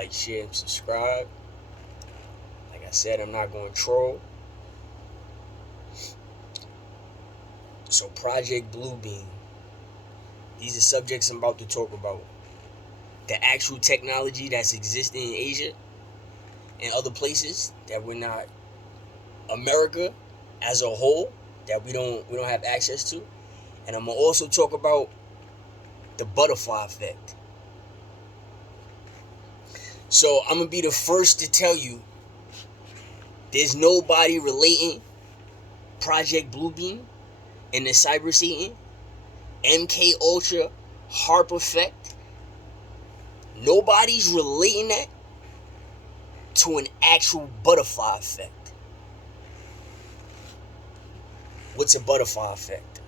like, share, and subscribe. Like I said, I'm not going to troll. So Project Bluebeam. These are subjects I'm about to talk about. The actual technology that's existing in Asia and other places that we're not, America as a whole, that we don't have access to. And I'm gonna also talk about the butterfly effect. So I'm gonna be the first to tell you there's nobody relating Project Bluebeam and the cyber Satan, MK Ultra, HARP effect. Nobody's relating that to an actual butterfly effect. What's a butterfly effect?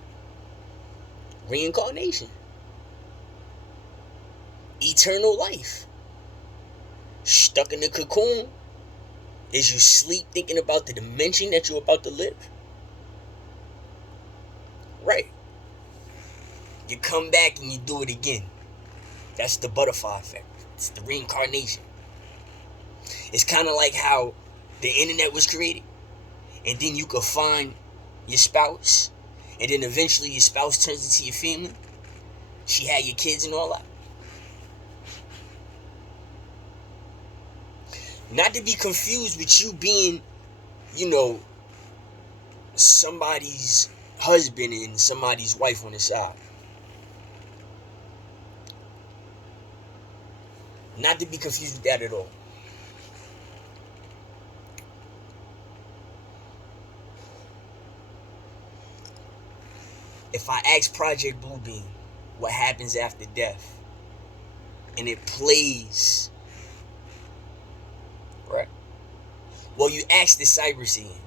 Reincarnation. Eternal life. Stuck in the cocoon as you sleep thinking about the dimension that you're about to live. Right. You come back and you do it again. That's the butterfly effect. It's the reincarnation. It's kind of like how the internet was created, and then you could find your spouse, and then eventually your spouse turns into your family. She had your kids and all that. Not to be confused with you being, somebody's husband and somebody's wife on the side. Not to be confused with that at all. If I ask Project Bluebeam what happens after death, and it plays, right? Well, you ask the cyber scene.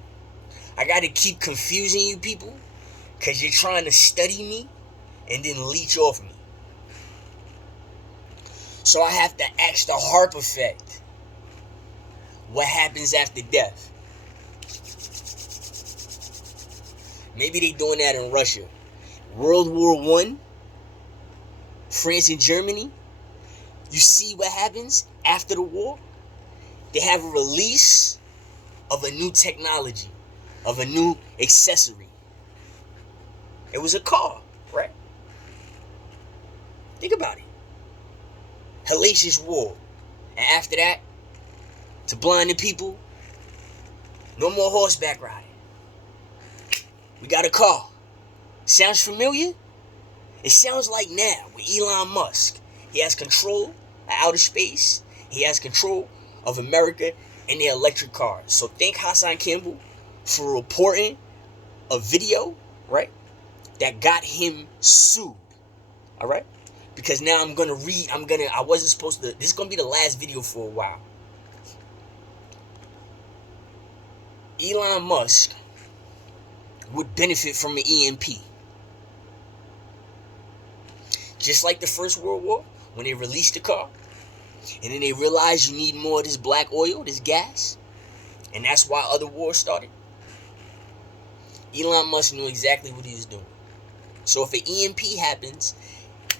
I gotta keep confusing you people, because you're trying to study me and then leech off me. So I have to ask the HARP effect. What happens after death? Maybe they doing that in Russia. World War I, France and Germany. You see what happens after the war? They have a release of a new technology, of a new accessory. It was a car, right? Think about it. Hellacious war. And after that, to blind the people, no more horseback riding. We got a car. Sounds familiar? It sounds like now with Elon Musk. He has control of outer space. He has control of America and their electric cars. So thank Hassan Campbell for reporting a video, right, that got him sued. All right? Because now I wasn't supposed to, this is going to be the last video for a while. Elon Musk would benefit from an EMP. Just like the First World War, when they released the car, and then they realized you need more of this black oil, this gas, and that's why other wars started. Elon Musk knew exactly what he was doing. So if an EMP happens,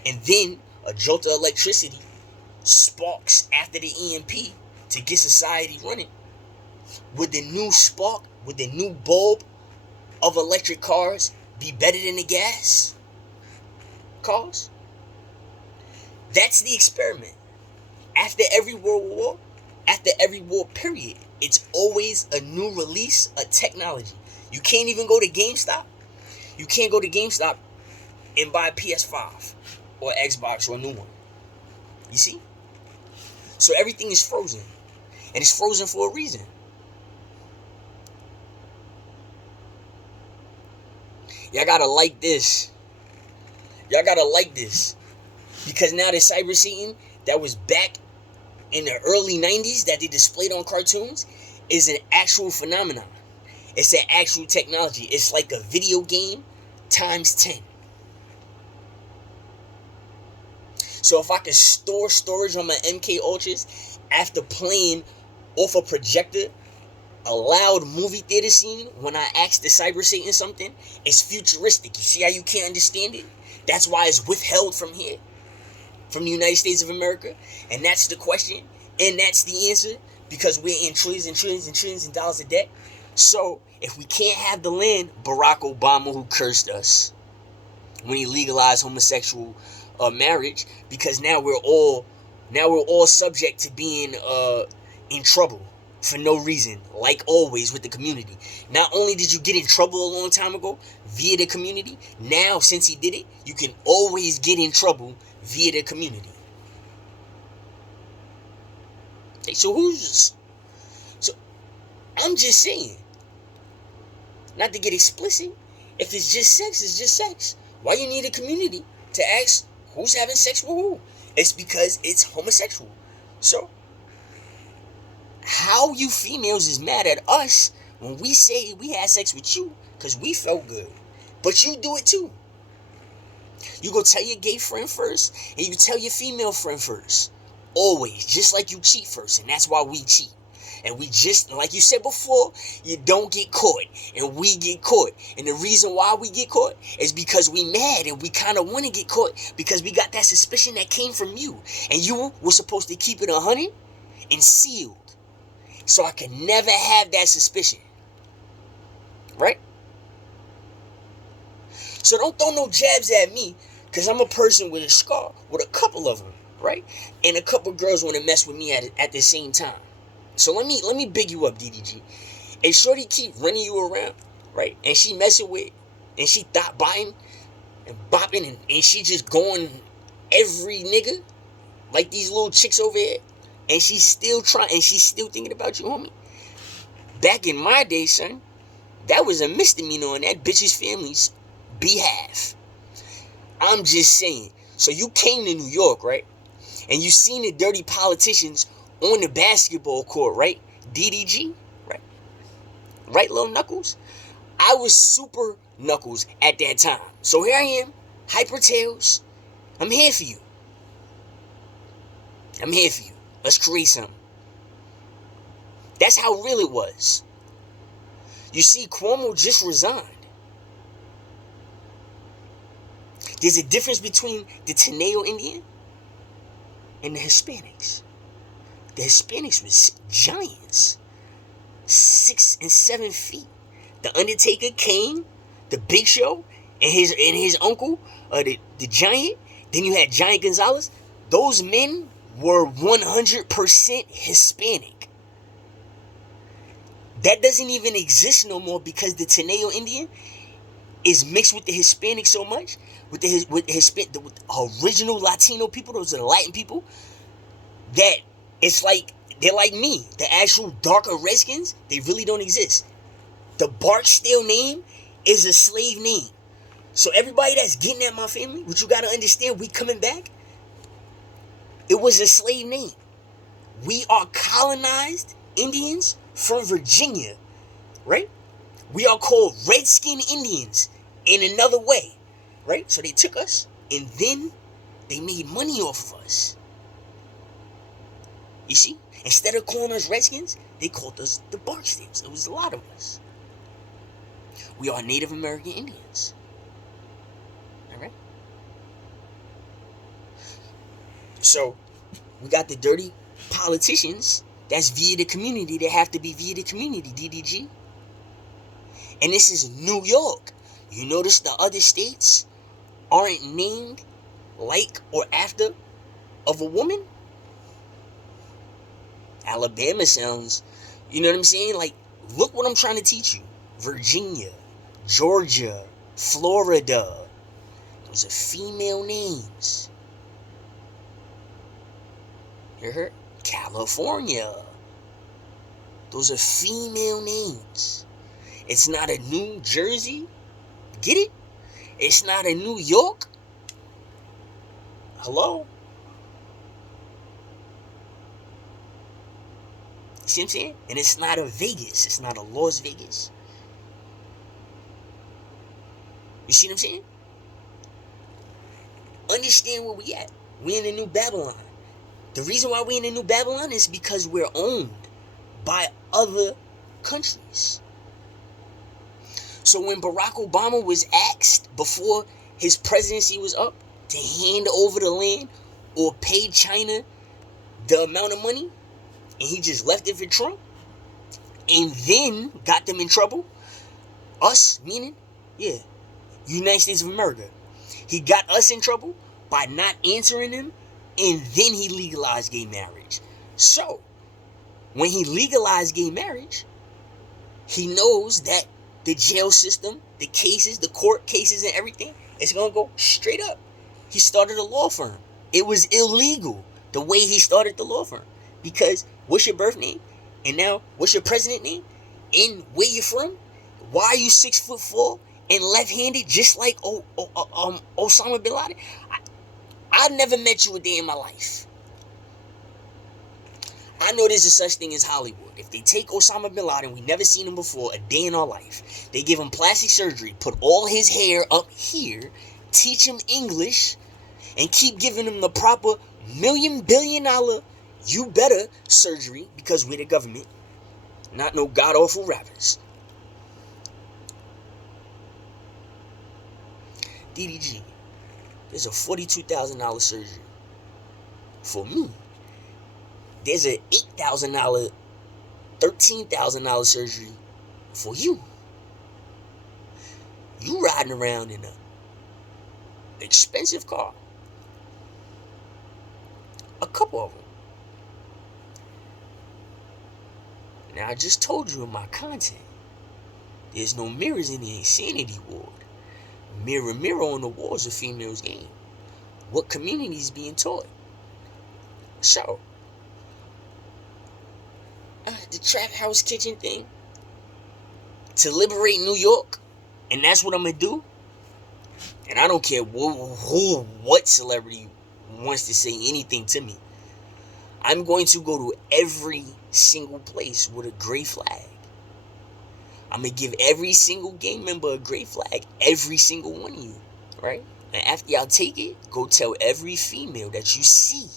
and then a jolt of electricity sparks after the EMP to get society running, would the new spark, would the new bulb of electric cars be better than the gas cars? That's the experiment. After every world war, after every war period, it's always a new release of technology. You can't even go to GameStop. You can't go to GameStop and buy a PS5 or Xbox or a new one. You see? So everything is frozen. And it's frozen for a reason. Y'all gotta like this. Y'all gotta like this. Because now the cyber scene that was back in the early 90s that they displayed on cartoons is an actual phenomenon. It's an actual technology. It's like a video game times 10. So if I can store storage on my MK Ultras after playing off a projector, a loud movie theater scene, when I ask the cyber Satan something, it's futuristic. You see how you can't understand it? That's why it's withheld from here, from the United States of America. And that's the question. And that's the answer, because we're in trillions and trillions and trillions of dollars of debt. So if we can't have the land, Barack Obama, who cursed us when he legalized homosexual marriage, because now we're all subject to being in trouble for no reason, like always with the community. Not only did you get in trouble a long time ago via the community, now since he did it, you can always get in trouble via the community. So I'm just saying, not to get explicit, if it's just sex, it's just sex. Why you need a community to ask who's having sex with who? It's because it's homosexual. So how you females is mad at us when we say we had sex with you because we felt good, but you do it too. You go tell your gay friend first, and you tell your female friend first. Always, just like you cheat first, and that's why we cheat. And we just, like you said before, you don't get caught, and we get caught. And the reason why we get caught is because we mad, and we kind of want to get caught because we got that suspicion that came from you. And you were supposed to keep it 100 and sealed, so I could never have that suspicion. Right? So don't throw no jabs at me, because I'm a person with a scar, with a couple of them, right? And a couple girls want to mess with me at the same time. So let me big you up, DDG. And shorty keep running you around, right? And she messing with, and she thought biting and bopping, and she just going every nigga, like these little chicks over here. And she's still trying, and she's still thinking about you, homie. Back in my day, son, that was a misdemeanor on that bitch's family's behalf. I'm just saying. So you came to New York, right? And you seen the dirty politicians on the basketball court, right? DDG, right? Right, little Knuckles? I was super Knuckles at that time. So here I am, Hyper Tails. I'm here for you. I'm here for you. Let's create something. That's how real it was. You see, Cuomo just resigned. There's a difference between the Teneo Indian and the Hispanics. The Hispanics was giants, 6 and 7 feet. The Undertaker, Kane, the Big Show, and his uncle, the Giant. Then you had Giant Gonzalez. Those men were 100% Hispanic. That doesn't even exist no more because the Teneo Indian is mixed with the Hispanic so much, with the original Latino people, those are the Latin people, that it's like they're like me. The actual darker Redskins, they really don't exist. The Barksdale name is a slave name. So everybody that's getting at my family, what you gotta understand, we coming back, it was a slave name. We are colonized Indians from Virginia, right? We are called Redskin Indians in another way, right? So they took us, and then they made money off of us. You see? Instead of calling us Redskins, they called us the Barksdales. It was a lot of us. We are Native American Indians. Alright? So, we got the dirty politicians that's via the community. They have to be via the community, DDG. And this is New York. You notice the other states aren't named like or after of a woman? Alabama sounds, you know what I'm saying? Like, look what I'm trying to teach you. Virginia, Georgia, Florida. Those are female names. You heard? California. Those are female names. It's not a New Jersey. Get it? It's not a New York. Hello? See what I'm saying? And it's not a Vegas. It's not a Las Vegas. You see what I'm saying? Understand where we at. We in the New Babylon. The reason why we in the New Babylon is because we're owned by other countries. So when Barack Obama was asked before his presidency was up to hand over the land or pay China the amount of money, and he just left it for Trump and then got them in trouble? Us, meaning, yeah, United States of America. He got us in trouble by not answering him, and then he legalized gay marriage. So, when he legalized gay marriage, he knows that the jail system, the cases, the court cases and everything, it's going to go straight up. He started a law firm. It was illegal the way he started the law firm. Because what's your birth name? And now, what's your president name? And where you from? Why are you 6'4" and left-handed just like Osama bin Laden? I never met you a day in my life. I know there's a such thing as Hollywood. If they take Osama bin Laden, we never seen him before a day in our life. They give him plastic surgery, put all his hair up here, teach him English, and keep giving him the proper $1 billion you better surgery because we're the government, not no god-awful rappers. DDG, there's a $42,000 surgery for me. There's a $8,000, $13,000 surgery for you. You riding around in a expensive car. A couple of them. Now, I just told you in my content, there's no mirrors in the insanity ward. Mirror, mirror on the walls of females' game. What community is being taught? So, the trap house kitchen thing, to liberate New York, and that's what I'm going to do. And I don't care what celebrity wants to say anything to me. I'm going to go to every single place with a gray flag. I'm going to give every single gang member a gray flag, every single one of you, right? And after y'all take it, go tell every female that you see,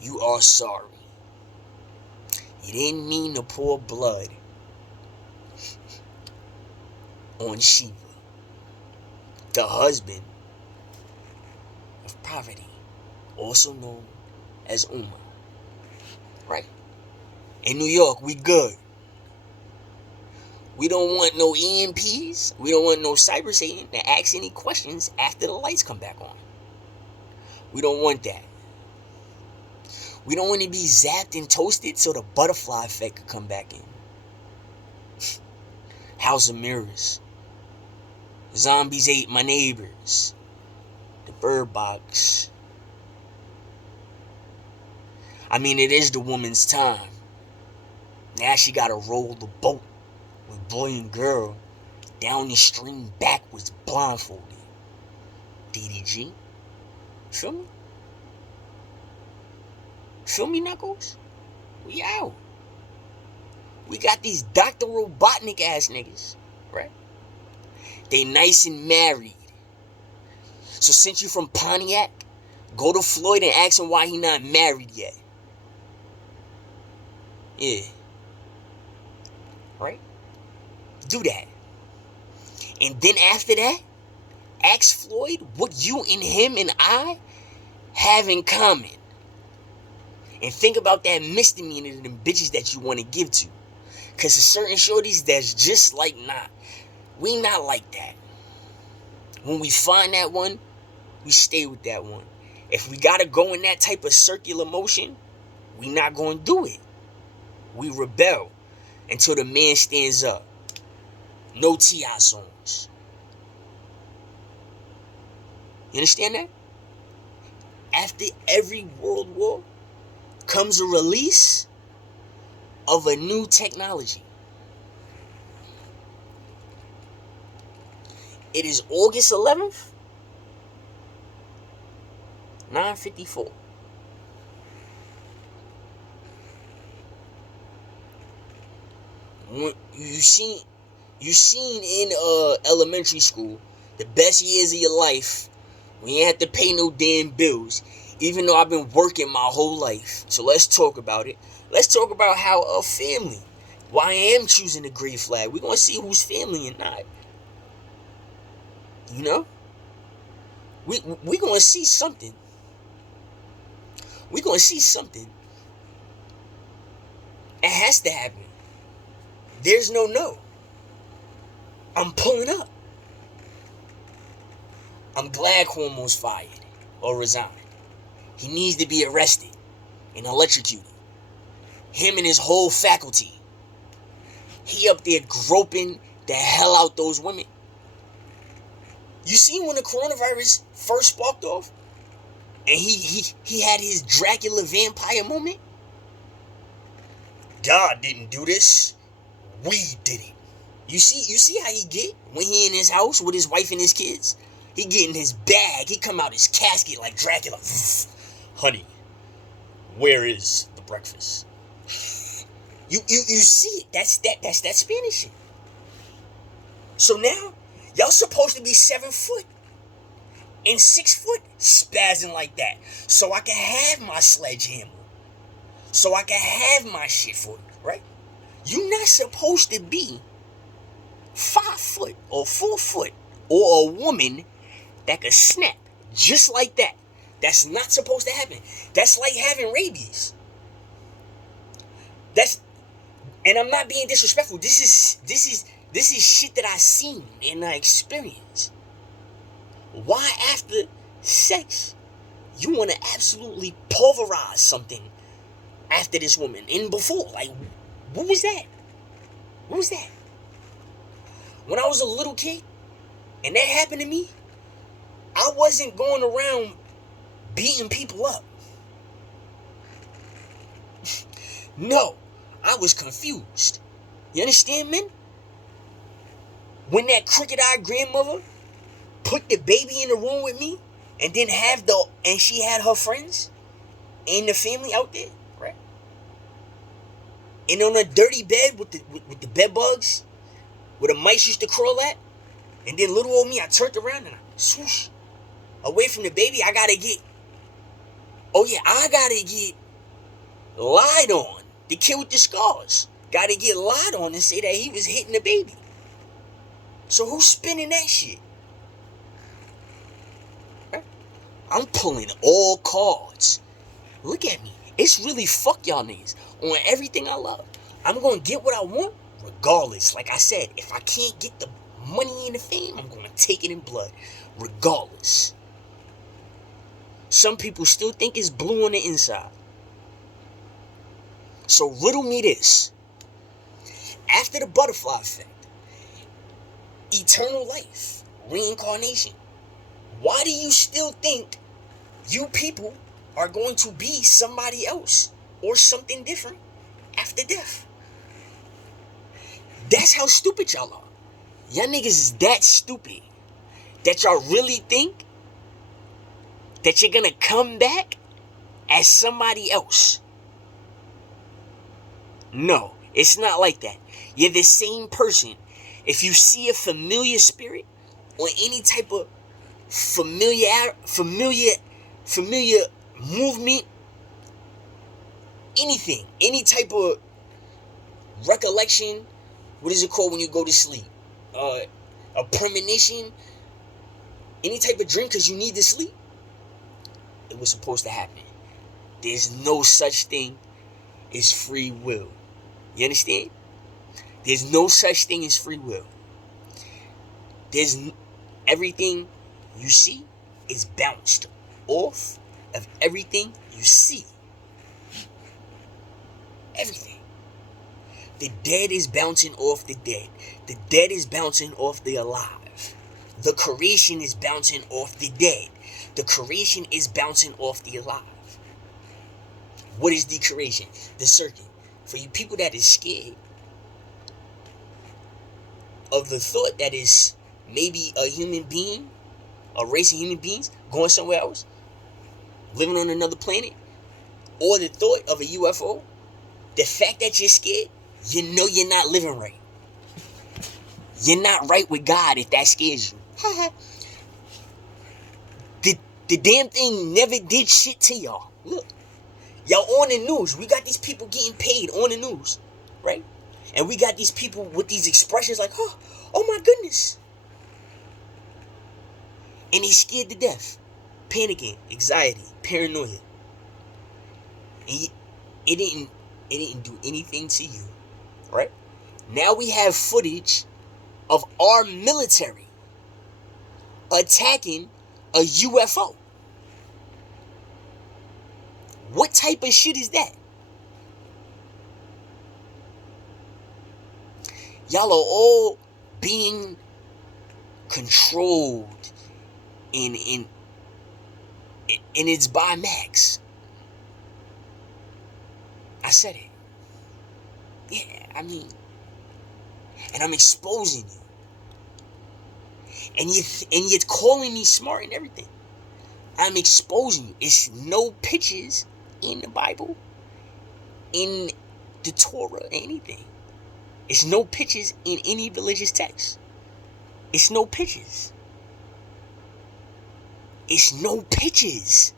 you are sorry. You didn't mean to pour blood on Sheba, the husband of poverty, also known as Uma, right? In New York, we good. We don't want no EMPs. We don't want no cyber Satan to ask any questions after the lights come back on. We don't want that. We don't want to be zapped and toasted so the butterfly effect could come back in. House of Mirrors. Zombies ate my neighbors. The Bird Box. I mean, it is the woman's time. Now she gotta roll the boat with boy and girl down the stream backwards blindfolded. DDG. Feel me? Feel me, Knuckles? We out. We got these Dr. Robotnik ass niggas, right? They nice and married. So since you from Pontiac, go to Floyd and ask him why he not married yet. Yeah. Right? Do that. And then after that, ask Floyd what you and him and I have in common. And think about that misdemeanor to them bitches that you want to give to. Because there's certain shorties that's just like, nah, we not like that. When we find that one, we stay with that one. If we got to go in that type of circular motion, we not going to do it. We rebel until the man stands up. No T.I. songs. You understand that? After every world war comes a release of a new technology. It is August 11th, 9:54. You seen in elementary school the best years of your life when you ain't have to pay no damn bills, even though I've been working my whole life. So let's talk about it. Let's talk about how a family, why I am choosing the gray flag. We're going to see who's family and not. You know? We're going to see something. We're going to see something It has to happen. There's no. I'm pulling up. I'm glad Cuomo's fired or resigned. He needs to be arrested and electrocuted. Him and his whole faculty. He up there groping the hell out those women. You see when the coronavirus first sparked off? And he had his Dracula vampire moment? God didn't do this. We did it. You see how he get when he in his house with his wife and his kids? He get in his bag. He come out his casket like Dracula. Honey, where is the breakfast? You see it. That's that Spanish shit. So now, y'all supposed to be 7 foot and 6 foot spazzing like that. So I can have my sledgehammer. So I can have my shit for you, right? You're not supposed to be 5 foot or 4 foot or a woman that could snap just like that. That's not supposed to happen. That's like having rabies. And I'm not being disrespectful. This is shit that I seen and I experienced. Why after sex you want to absolutely pulverize something after this woman and before? Like, what was that? What was that? When I was a little kid and that happened to me, I wasn't going around beating people up. No, I was confused. You understand, man? When that crooked-eyed grandmother put the baby in the room with me and then and she had her friends and the family out there, right? And on a dirty bed with the bed bugs, where the mice used to crawl at, and then little old me, I turned around and I swoosh away from the baby. I gotta get lied on. The kid with the scars gotta get lied on and say that he was hitting the baby. So who's spinning that shit? I'm pulling all cards. Look at me. It's really fuck y'all niggas on everything I love. I'm gonna get what I want regardless. Like I said, if I can't get the money and the fame, I'm gonna take it in blood regardless. Some people still think it's blue on the inside. So riddle me this. After the butterfly effect, eternal life, reincarnation, why do you still think you people are going to be somebody else or something different after death? That's how stupid y'all are. Y'all niggas is that stupid that y'all really think that you're gonna come back as somebody else. No, it's not like that. You're the same person. If you see a familiar spirit or any type of familiar movement, anything, any type of recollection, what is it called when you go to sleep? A premonition, any type of dream because you need to sleep. It was supposed to happen. There's no such thing as free will. You understand? There's no such thing as free will. Everything you see is bounced off of everything you see. Everything. The dead is bouncing off the dead. The dead is bouncing off the alive. The creation is bouncing off the dead. The creation is bouncing off the alive. What is the creation? The circuit. For you people that is scared of the thought that is maybe a human being, a race of human beings going somewhere else, living on another planet, or the thought of a UFO, the fact that you're scared, you know you're not living right. You're not right with God if that scares you. The damn thing never did shit to y'all. Look, y'all on the news. We got these people getting paid on the news, right? And we got these people with these expressions like, oh my goodness. And they scared to death. Panicking, anxiety, paranoia. And it didn't It didn't do anything to you, right? Now we have footage of our military attacking a UFO. What type of shit is that? Y'all are all being controlled and it's by Max. I said it. Yeah, I mean, and I'm exposing you. And you're calling me smart and everything. I'm exposing you. It's no pictures in the Bible, in the Torah, anything. It's no pictures in any religious text. It's no pictures. It's no pictures.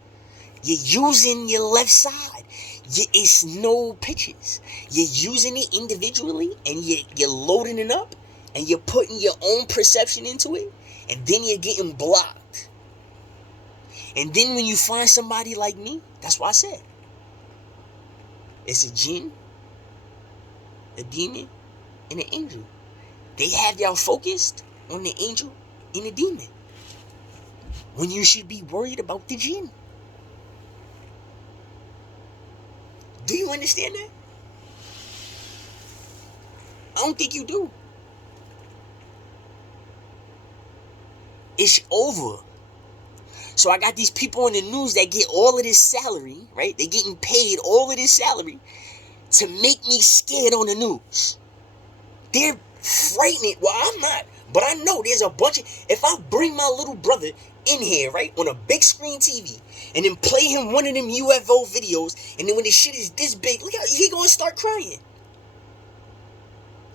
You're using your left side. It's no pictures. You're using it individually and you're loading it up and you're putting your own perception into it, and then you're getting blocked. And then when you find somebody like me, that's why I said it's a jinn, a demon, and an angel. They have y'all focused on the angel and the demon when you should be worried about the jinn. Do you understand that? I don't think you do. It's over. So I got these people in the news that get all of this salary, right? They're getting paid all of this salary to make me scared on the news. They're frightening. Well, I'm not. But I know there's a bunch of... If I bring my little brother in here, right, on a big screen TV, and then play him one of them UFO videos, and then when the shit is this big, look how he gonna start crying.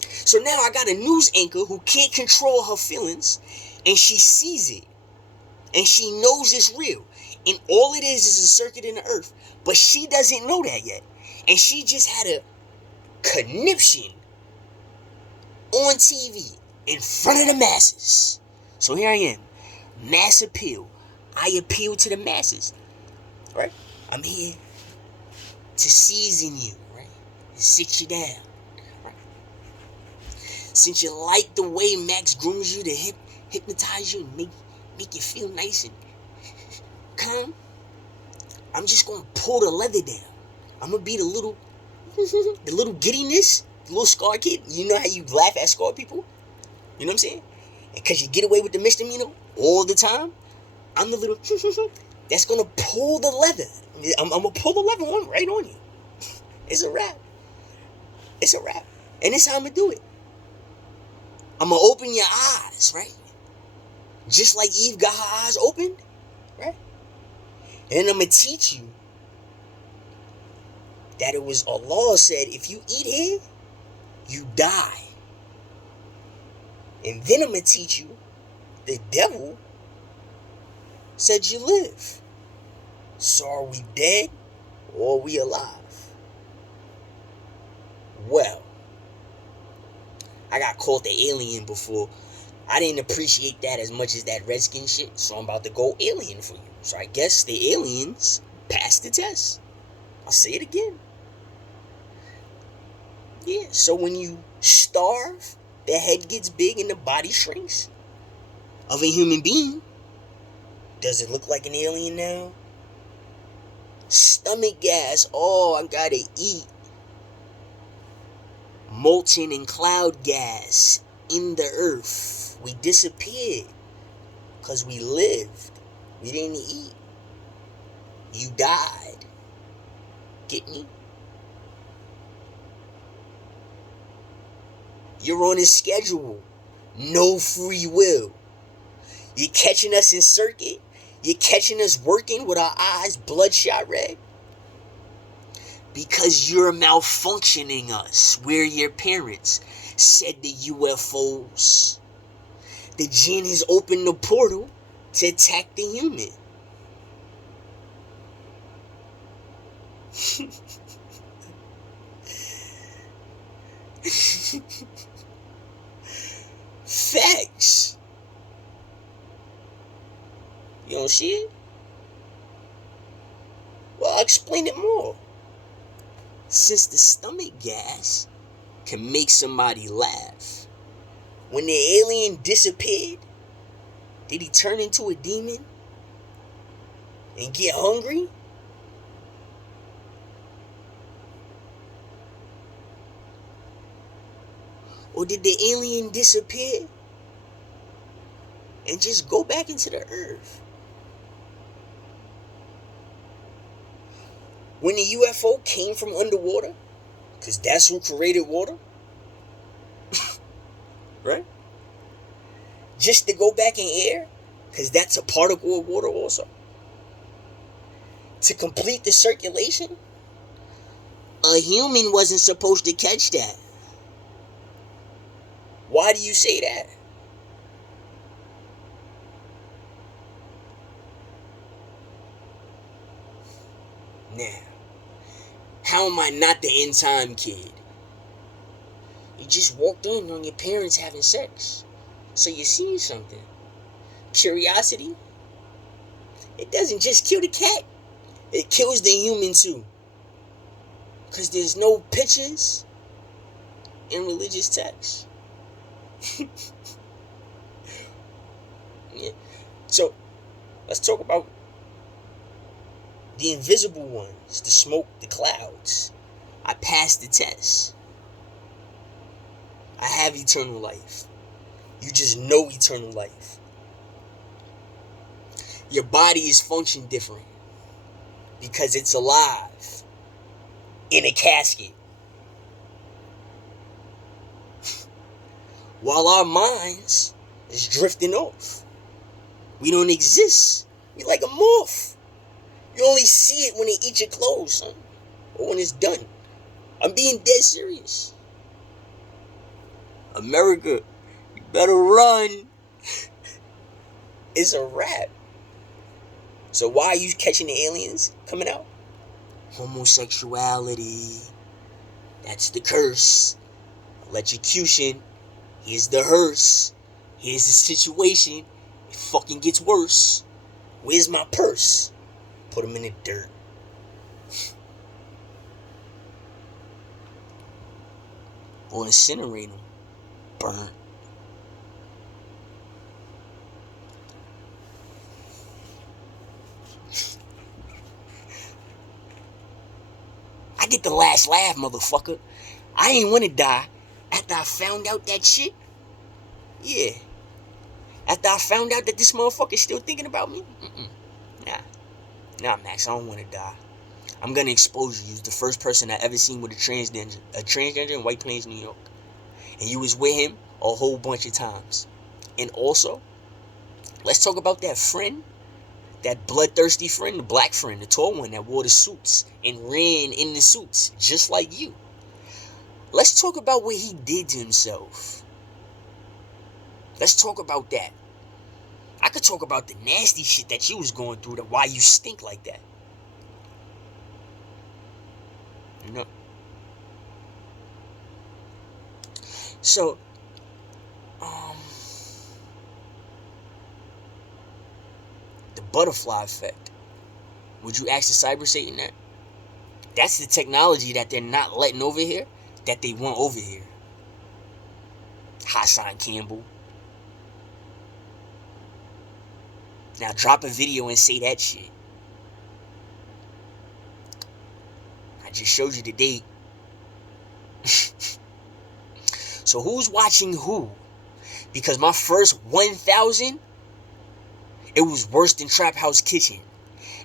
So now I got a news anchor who can't control her feelings, and she sees it, and she knows it's real, and all it is a circuit in the earth, but she doesn't know that yet, and she just had a conniption on TV in front of the masses. So here I am, mass appeal. I appeal to the masses, right? I'm here to season you, right? And sit you down, right? Since you like the way Max grooms you to hypnotize you and make you feel nice and calm, I'm just gonna pull the leather down. I'm gonna be the little giddiness, the little scar kid. You know how you laugh at scar people? You know what I'm saying? And because you get away with the misdemeanor all the time, I'm the little that's gonna pull the leather. I'm gonna pull the leather right on you. It's a wrap. It's a wrap. And this how I'm gonna do it. I'm gonna open your eyes, right? Just like Eve got her eyes opened, right? And I'm gonna teach you that it was Allah said, if you eat here, you die. And then I'm gonna teach you the devil said you live. So are we dead or are we alive? Well, I got called the alien before. I didn't appreciate that as much as that Redskin shit, so I'm about to go alien for you. So I guess the aliens passed the test. I'll say it again. Yeah, so when you starve, the head gets big and the body shrinks of a human being. Does it look like an alien now? Stomach gas. Oh, I gotta eat. Molten and cloud gas in the earth. We disappeared because we lived. We didn't eat. You died. Get me? You're on a schedule. No free will. You're catching us in circuit. You're catching us working with our eyes bloodshot red. Because you're malfunctioning us. We're your parents, said the UFOs. The jinn has opened the portal to attack the human. Facts. You don't see it? Well, I'll explain it more. Since the stomach gas can make somebody laugh, when the alien disappeared, did he turn into a demon and get hungry? Or did the alien disappear and just go back into the earth? When the UFO came from underwater, because that's who created water, right? Just to go back in air, because that's a particle of water also. To complete the circulation, a human wasn't supposed to catch that. Why do you say that? Now, how am I not the end time kid? You just walked in on your parents having sex, so you see something. Curiosity, it doesn't just kill the cat, it kills the human too. Because there's no pictures in religious texts. Yeah. So, let's talk about the invisible ones, the smoke, the clouds. I passed the test. I have eternal life. You just know eternal life. Your body is functioning different because it's alive in a casket. While our minds is drifting off. We don't exist. We like a moth. You only see it when they eat your clothes, son. Or when it's done. I'm being dead serious. America, you better run. It's a wrap. So why are you catching the aliens coming out? Homosexuality. That's the curse. Electrocution. Here's the hearse. Here's the situation. It fucking gets worse. Where's my purse? Put them in the dirt. Or incinerate them. Burn. I get the last laugh, motherfucker. I ain't want to die after I found out that shit. Yeah. After I found out that this motherfucker's still thinking about me. Nah, Max, I don't want to die. I'm going to expose you. You're the first person I ever seen with a transgender in White Plains, New York. And you was with him a whole bunch of times. And also, let's talk about that friend. That bloodthirsty friend, the black friend, the tall one that wore the suits and ran in the suits, just like you. Let's talk about what he did to himself. Let's talk about that. I could talk about the nasty shit that you was going through, why you stink like that. You know? So, the butterfly effect. Would you ask the cyber Satan that? That's the technology that they're not letting over here, that they want over here. Hassan Campbell. Now drop a video and say that shit. I just showed you the date. So who's watching who? Because my first 1,000, it was worse than Trap House Kitchen.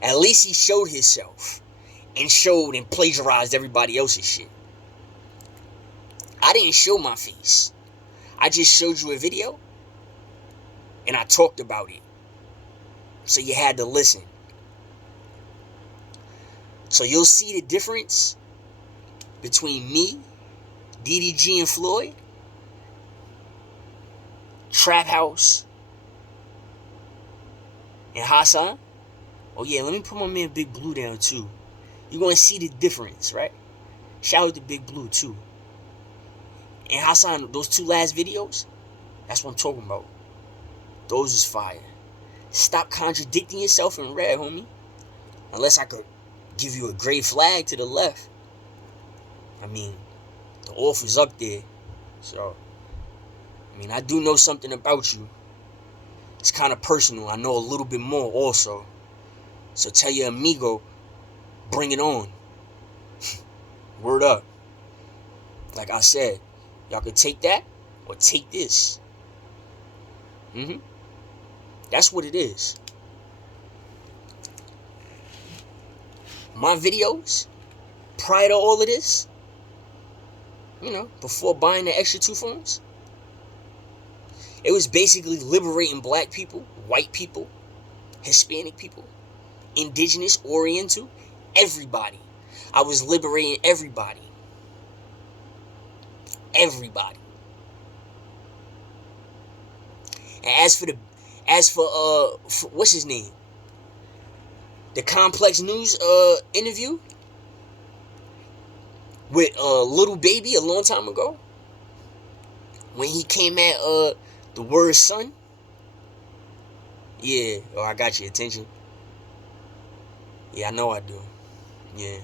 At least he showed himself. And showed and plagiarized everybody else's shit. I didn't show my face. I just showed you a video. And I talked about it. So you had to listen. So you'll see the difference between me, DDG and Floyd, Trap House, and Hassan. Oh yeah, let me put my man Big Blue down too. You're going to see the difference, right? Shout out to Big Blue too. And Hassan, those two last videos, that's what I'm talking about. Those is fire. Stop contradicting yourself in red, homie. Unless I could give you a gray flag to the left. I mean, the offer's up there. So, I mean, I do know something about you. It's kind of personal. I know a little bit more also. So tell your amigo, bring it on. Word up. Like I said, y'all could take that or take this. That's what it is. My videos, prior to all of this, before buying the extra 2 phones, it was basically liberating black people, white people, Hispanic people, indigenous, Oriental, everybody. I was liberating everybody. Everybody. And as for what's his name? The Complex News interview with Little Baby a long time ago, when he came at the word son. Yeah, I got your attention. Yeah, I know I do. Yeah.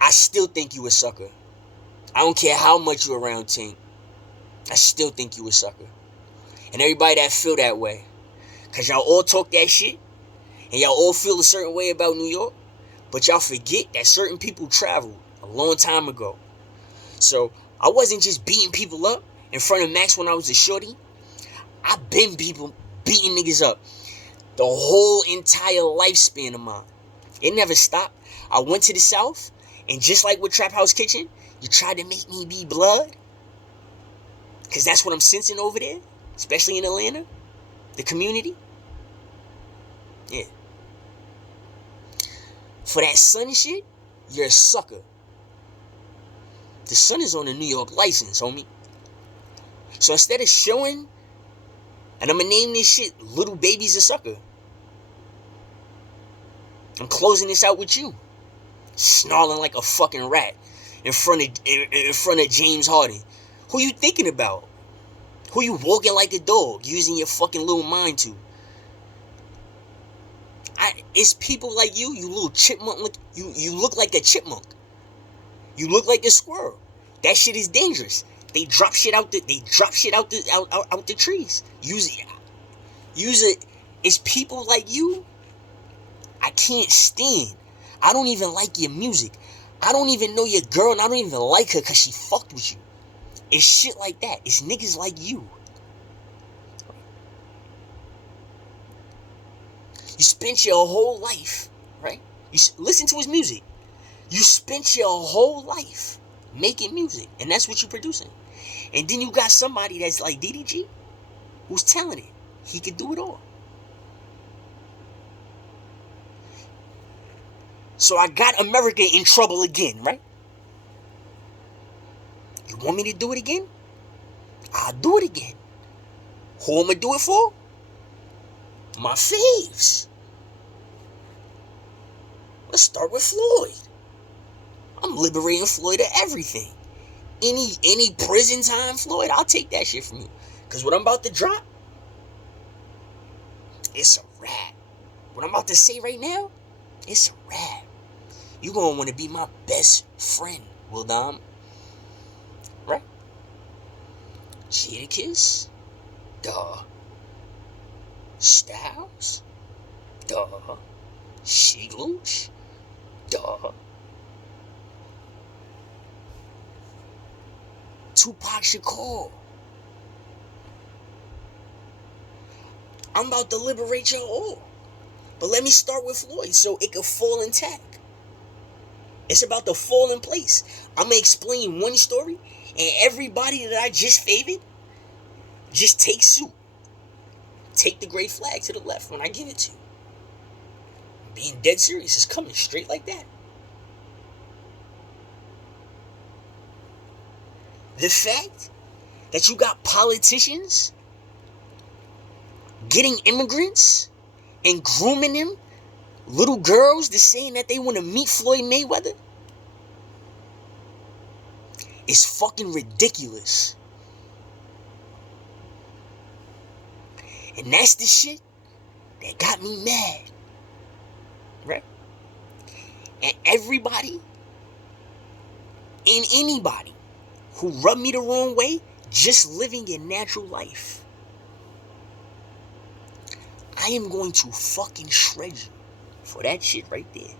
I still think you a sucker. I don't care how much you around Tink. I still think you a sucker. And everybody that feel that way, cause y'all all talk that shit, and y'all all feel a certain way about New York, but y'all forget that certain people traveled a long time ago. So I wasn't just beating people up in front of Max when I was a shorty. I've been beating niggas up the whole entire lifespan of mine. It never stopped. I went to the South, and just like with Trap House Kitchen, you tried to make me be blood, because that's what I'm sensing over there, especially in Atlanta, the community. Yeah. For that son shit, you're a sucker. The son is on a New York license, homie. So instead of showing, and I'm gonna name this shit Little Baby's a Sucker, I'm closing this out with you, snarling like a fucking rat in front of James Harden. Who you thinking about? Who you walking like a dog, using your fucking little mind to? It's people like you little chipmunk. You look like a chipmunk. You look like a squirrel. That shit is dangerous. They drop shit out the trees. Use it. It's people like you I can't stand. I don't even like your music. I don't even know your girl, and I don't even like her because she fucked with you. It's shit like that. It's niggas like you. You spent your whole life, right? You listen to his music. You spent your whole life making music, and that's what you're producing. And then you got somebody that's like DDG, who's talented. He could do it all. So I got America in trouble again, right? You want me to do it again? I'll do it again. Who am I do it for? My faves. Let's start with Floyd. I'm liberating Floyd of everything. Any prison time, Floyd, I'll take that shit from you. Because what I'm about to drop, it's a rap. What I'm about to say right now, it's a rap. You gonna want to be my best friend, Will Dom. Right? Jadakiss? Duh. Styles? Duh. Shigloosh? Duh. Tupac Shakur. I'm about to liberate y'all all. But let me start with Floyd so it could fall intact. It's about to fall in place. I'm going to explain one story, and everybody that I just favored, just take suit. Take the gray flag to the left when I give it to you. Being dead serious is coming straight like that. The fact that you got politicians getting immigrants and grooming them, little girls, to saying that they want to meet Floyd Mayweather, is fucking ridiculous. And that's the shit that got me mad. Right? And everybody and anybody who rubbed me the wrong way, just living a natural life, I am going to fucking shred you for that shit right there.